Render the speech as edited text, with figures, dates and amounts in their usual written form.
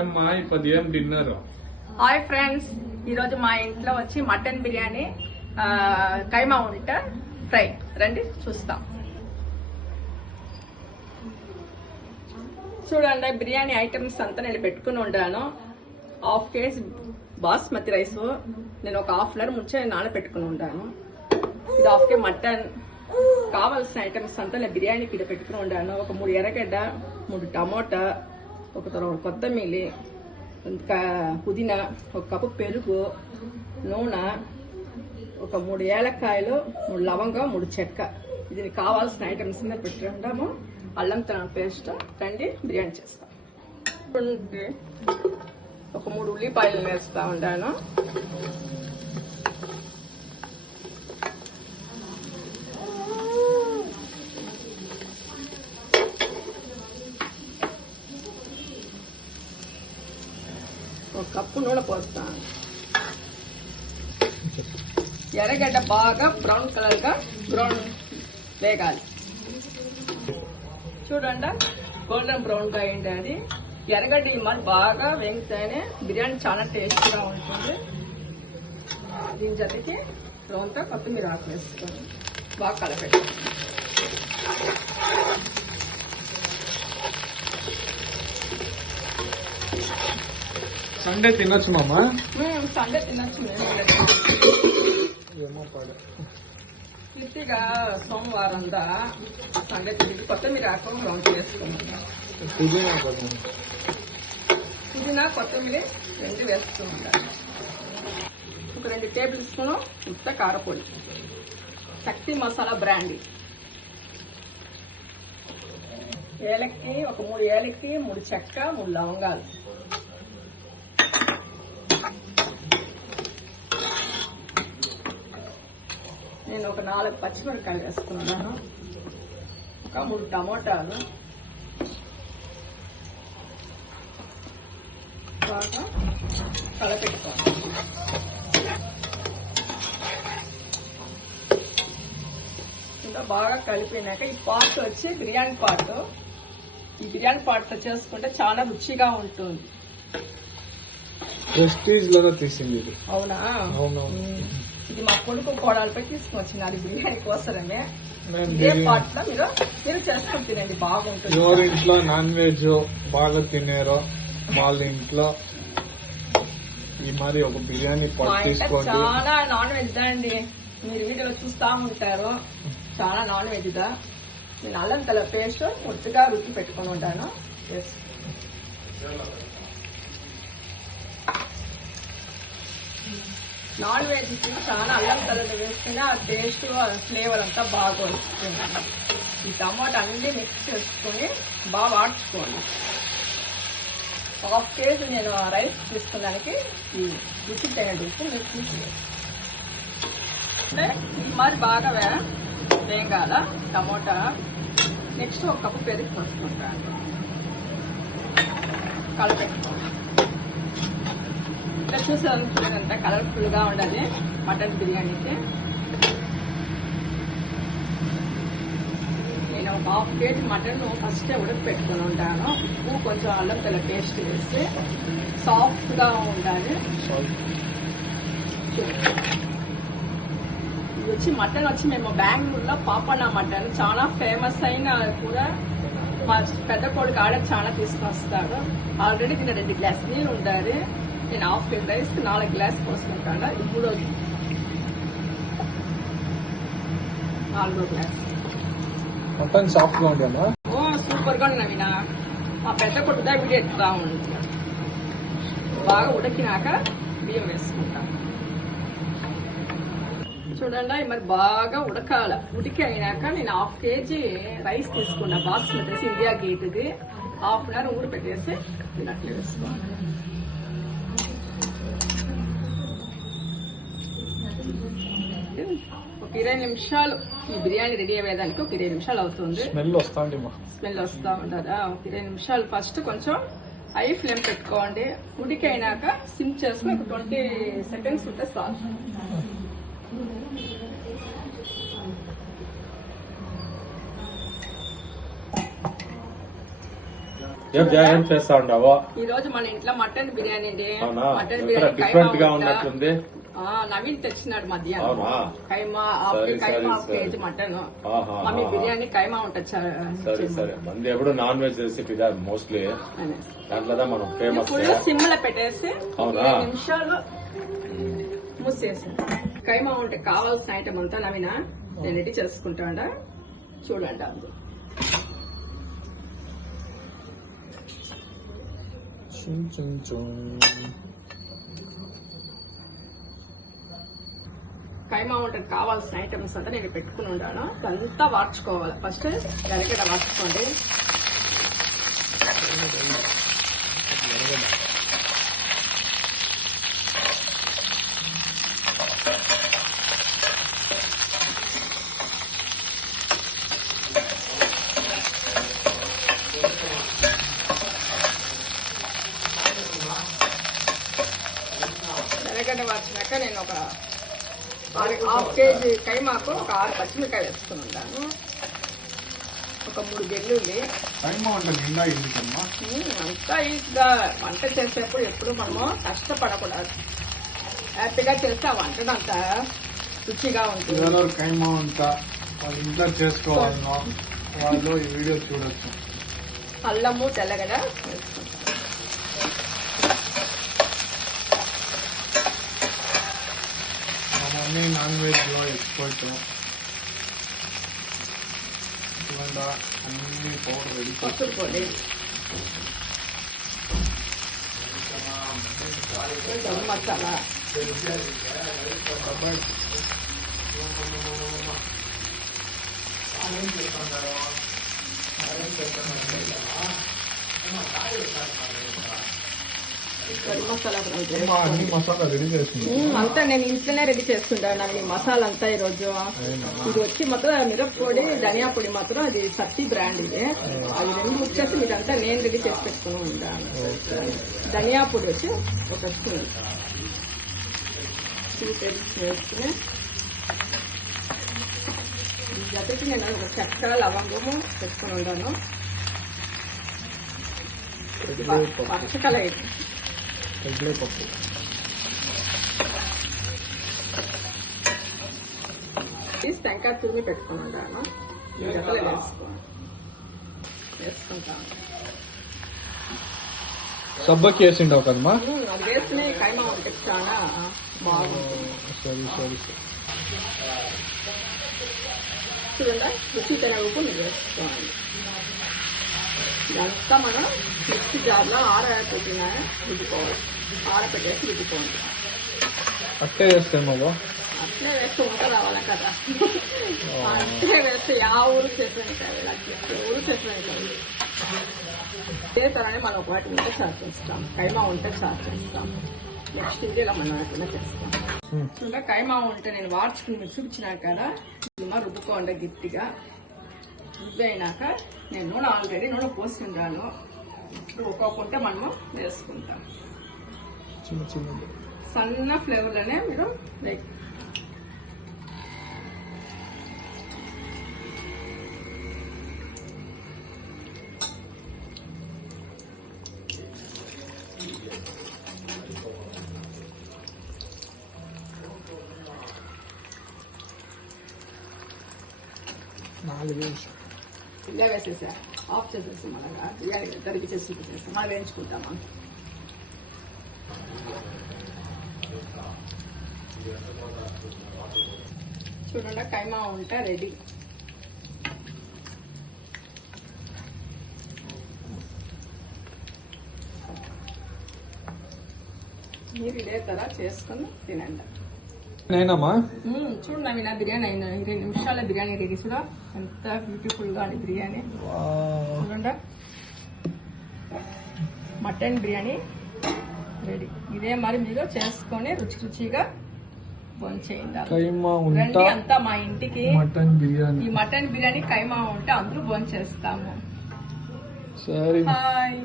ఏమ్మా ఇప్పుడు ఏం డిన్నర్? హాయ్ ఫ్రెండ్స్, ఈరోజు మా ఇంట్లో వచ్చి మటన్ బిర్యానీ కైమా ఉంట ఫ్రై. రండి చూస్తాం. చూడండి, బిర్యానీ ఐటమ్స్ అంతా నేను పెట్టుకుని ఉంటాను. 1/2 kg బాస్మతి రైస్ నేను ఒక 1/2 hour ముంచే నానబెట్టుకుని ఉంటాను. ఇది 1/2 kg మటన్. కావాల్సిన ఐటమ్స్ అంతా నేను బిర్యానీకి ఇది పెట్టుకుని ఉంటాను. ఒక 3 ఎర్రగడ్డ, 3 టమోటా, ఒక కొత్తిమీర, ఇంకా పుదీనా, 1 కప్పు పెరుగు, నూనె, ఒక 3 ఏలక్కాయలు, 3 లవంగం, 3 చెక్క. ఇది కావాల్సిన ఐటమ్స్ పెట్టుకుంటాము. అల్లం పేస్ట్. రండి బిర్యానీ చేస్తాం. ఒక 3 ఉల్లిపాయలు వేస్తా ఉంటాను. ఒక కప్పు నూనె పోస్తాను. ఎర్రగడ్డ బాగా బ్రౌన్ కలర్ గా వేగాలి. చూడండి, గోల్డెన్ బ్రౌన్ గా అయింది. అది ఎర్రగడ్డ ఈ మరి బాగా వేగితేనే బిర్యానీ చాలా టేస్టీగా ఉంటుంది. దీని జతకి రోంతో కొత్తిమీర ఆకు వేసుకొని బాగా కలపెట్టాలి. సండే తినొచ్చు మామ? సండే తినొచ్చు. పూర్తిగా సోమవారం సండే తిరిగి కొత్తిమీర ఆకు రౌండ్ వేసుకున్నాను. పుదీనా కొత్తిమీర 2 వేస్తూ ఉంటాను. ఒక 2 టేబుల్ స్పూన్ ఉత్త కారపొడి, శక్తి మసాలా బ్రాండీ, ఏలక్కి ఒక 3 ఏలక్కి, 3 చెక్క, 3 లవంగాలు, నేను ఒక 4 పచ్చిమిరపకాయలు వేసుకున్నాను. ఒక 3 టమోటాలు బాగా కలపెట్టుకోవాలి. ఇంకా బాగా కలిపినాక ఈ పాట్ వచ్చి బిర్యానీ పాట్. ఈ బిర్యానీ పాట్ చేసుకుంటే చాలా రుచిగా ఉంటుంది. ప్రెస్టీజ్ లో తీసింది. అవునా? ఇది మా కొడుకు కోడలపై తీసుకొచ్చింది. అది బిర్యానీ కోసమే. ఇదే పాట్ లో మీరు చేసుకుని తినండి, బాగుంటుంది. ఎవరి ఇంట్లో నాన్ వెజ్ బాగా తినేరో వాళ్ళ ఇంట్లో ఈ మరి ఒక బిర్యానీ పాట్ తీసుకోండి. చాలా నాన్ వెజ్ అండి, మీరు వీడియోలో చూస్తా ఉంటారు. చాలా నాన్ వెజ్ దా. నేను అల్లం తల పేస్ట్ ముద్దుగా రుచి పెట్టుకుని ఉంటాను. నాన్ వెజ్ చాలా అల్లం తలలో వేసుకుని ఆ టేస్ట్, ఆ ఫ్లేవర్ అంతా బాగా వస్తుంది. ఈ టమాటా అన్ని మిక్స్ చేసుకుని బాగా వాడుకోండి. 1/2 kg నేను రైస్ తీసుకున్నానికి ఈ రుచి తగినట్టు ఉప్పు మీరు తీసుకోండి. అంటే మరి బాగా వేగాల టమోటా. నెక్స్ట్ 1 కప్పు పెరుగు పోసుకుంటాను. కలపెట్టుకోండి. ఇట్లా చూసేదంతా కలర్ఫుల్ గా ఉండాలి మటన్ బిర్యానీకి. నేను ఒక 1/2 kg మటన్ ఫస్ట్ ఉడకపెట్టుకుని ఉంటాను. ఉప్పు కొంచెం అల్లం తెల్ల పేస్ట్ వేస్తే సాఫ్ట్ గా ఉండాలి. ఇది వచ్చి మటన్ వచ్చి మేము బెంగళూరులో పాపన్న మటన్ చాలా ఫేమస్ అయిన కూడా మా పెద్ద కొడుకు ఆడ చాలా తీసుకొస్తాడు. ఆల్రెడీ దీని 2 గ్లాస్ నీళ్ళు ఉండాలి. నేను 1/2 kg రైస్ 4 గ్లాస్ పోసుకుంటాను. ఇప్పుడు 4 గ్లాస్ మటన్ సాఫ్ట్ గా ఉంటుందా? సూపర్ గా నవీన. మా పెద్ద కొట్టుదా వీడియో ఎత్తుతా ఉంది. బాగా ఉడికినాక బియ్యం వేసుకుంటాం. చూడండి, మరి బాగా ఉడకాల. ఉడికి అయినాక నేను 1/2 kg రైస్ తీసుకున్నా. బాస్మతి రైస్ ఇండియా గేట్ది. 1/2 hour ఊరు పెట్టేసి తిన్నట్లు వేసుకోవాలి. ఒక 20 నిమిషాలు ఈ బిర్యానీ రెడీ అయ్యేదానికి ఒక 20 నిమిషాలు అవుతుంది. స్మెల్ వస్తా ఉంటుందా? ఒక 20 నిమిషాలు ఫస్ట్ కొంచెం హై ఫ్లేమ్ పెట్టుకోండి. ఉడికి అయినాక సిమ్ చేసుకుని ఒక 20 seconds ఉంటే చాలు. ఏం చేస్తా ఉండవు? ఈ రోజు మన ఇంట్లో మటన్ బిర్యానీ అండి. అవునా? మటన్ ఇక్కడ బిర్యానీ డిఫరెంట్ గా ఉన్నట్లుంది. నవీన్ తెచ్చినాడు మధ్యాహ్నం. అవునా? కైమా సరే, కైమా సరే. KG mutton. ఆహా, మమ్మీ ఆహా. బిర్యానీ కైమా ఉంటుంది సరే సరే, మంది ఎప్పుడు నాన్ వెజ్ రెసిపీ కాదు మోస్ట్లీ, దాంట్లో మనం ఫేమస్. ఫుల్ సిమ్ లో పెట్టేసి అవునా? 20 నిమిషాలు మూసేసి కైమా ఉంటే కావాల్సిన ఐటమ్ అంతా నవీన నేను రెడీ చేసుకుంటాడా చూడండి. అందులో కైమా వంటకు కావాల్సిన ఐటమ్స్ అంతా నేను పెట్టుకుని ఉంటాను. అంతా వార్చుకోవాలి. ఫస్ట్ గరిగడ వార్చుకోండి. గరిగడ వార్చినాక నేను ఒక హాఫ్ కేజీ కైమాకు ఒక 6 పచ్చిమిరకాయ వేసుకుని ఉంటాను. ఒక 3 వెల్లుల్లి. కైమా వంట నిండా ఎందుకమ్మా? అంతా ఈజీగా వంట చేసేప్పుడు ఎప్పుడు మనము కష్టపడకూడదు. హ్యాపీగా చేస్తే ఆ వంట అంతా రుచిగా ఉంటుంది. ఎవరెవరు కైమా వంట వాళ్ళ ఇంట్లో చేసుకోవాలన్నా వాళ్ళు ఈ వీడియో చూడొచ్చు. అల్లము తెల్లగడ వేసుకుంటాం. మా మమ్మీ నాన్ వెజ్ లో ఎక్స్పర్ట్. ఇట్లా అన్ని పౌడర్ రెడీ పసుపు పొడి, గరం మసాలా, గరం మసాలా కూడా మా అన్ని మసాలా రెడీ చేస్తుంది. అంతా నేను ఇంట్లోనే రెడీ చేసుకుంటాను. ఈ మసాలా అంతా ఈరోజు ఇది వచ్చి మాత్రం మిరప్పొడి, ధనియా పొడి మాత్రం అది సత్తి బ్రాండ్ ఇది. అది 2 వచ్చేసి ఇదంతా నేను రెడీ చేసి పెట్టుకుని ఉంటాను. ధనియా పొడి వచ్చి ఒక స్పూన్, 2 టేబుల్ స్పూన్ వేసుకుని జతకి నేను ఒక చక్కెర లవంగము పెట్టుకుని ఉంటాను. పచ్చకల కడ్లేపప్పు, టెంకాయ తురిమి పెట్టుకుని ఉంటాను. ఈ జతలో వేసుకుంటాను. సబ్బకి వేసిండవు కదమ్మా? అది వేసుకునే కైమా ఉంటే చాలా బాగుంటుంది. సరే సరే సరే. చూడండి, రుచి తన ఉప్పు మీరు వేసుకోవాలి. ఇదంతా మనం మిక్సీ జార్లో ఆరబెట్టిన రుద్దుకోవాలి. ఆరబెట్టేసి రుద్దుకోండి. అట్టే చేస్తామో? అట్లే వేస్తే వంట రావాలి కదా. అట్లే వేస్తే ఆ ఊరు చేసిన ఊరు చేసిన ఇదే తరాన్ని మనం ఒకటి ఉంటే చార్జ్ చేస్తాం. కైమా ఉంటే చార్జ్ చేస్తాం. నెక్స్ట్ ఇదేలా మనం అట్లా చేస్తాం. ఇంకా కైమా ఉంటే నేను వార్చుకుని మీరు చూపించినాక కదా ఇలా రుబ్బుకోండి గట్టిగా. రుబ్బి అయినాక నేను నూనె పోసి ఉంటాను. ఒక్కొక్కుంటే మనము వేసుకుంటాం. చిన్న చిన్న సన్న ఫ్లేవర్లోనే మీరు లైక్ ఇలా వేసేసా ఆఫ్ చేసేసి మనగా బిర్యానీ తరిగి చేసి చూపించేస్తాం. మనం వేయించుకుంటామా. చూడండి, కైమా ఉంటే రెడీ. మీరు ఇదే తర చేసుకుని తినండి. నేనమ్మా చూడండి నవీన, బిర్యానీ అయింది. 20 నిమిషాల బిర్యానీ రెడీ. చూడ ఎంత బ్యూటిఫుల్ గా ఉంది బిర్యానీ. చూడండి, మటన్ బిర్యానీ రెడీ. ఇదే మరి మీరు చేసుకొని రుచి రుచిగా భోంచేయండి. కైమా రండి అంతా మా ఇంటికి. మటన్ బిర్యానీ, ఈ మటన్ బిర్యానీ కైమా ఉంటే అందరూ భోంచేస్తాము. సరే. హాయ్.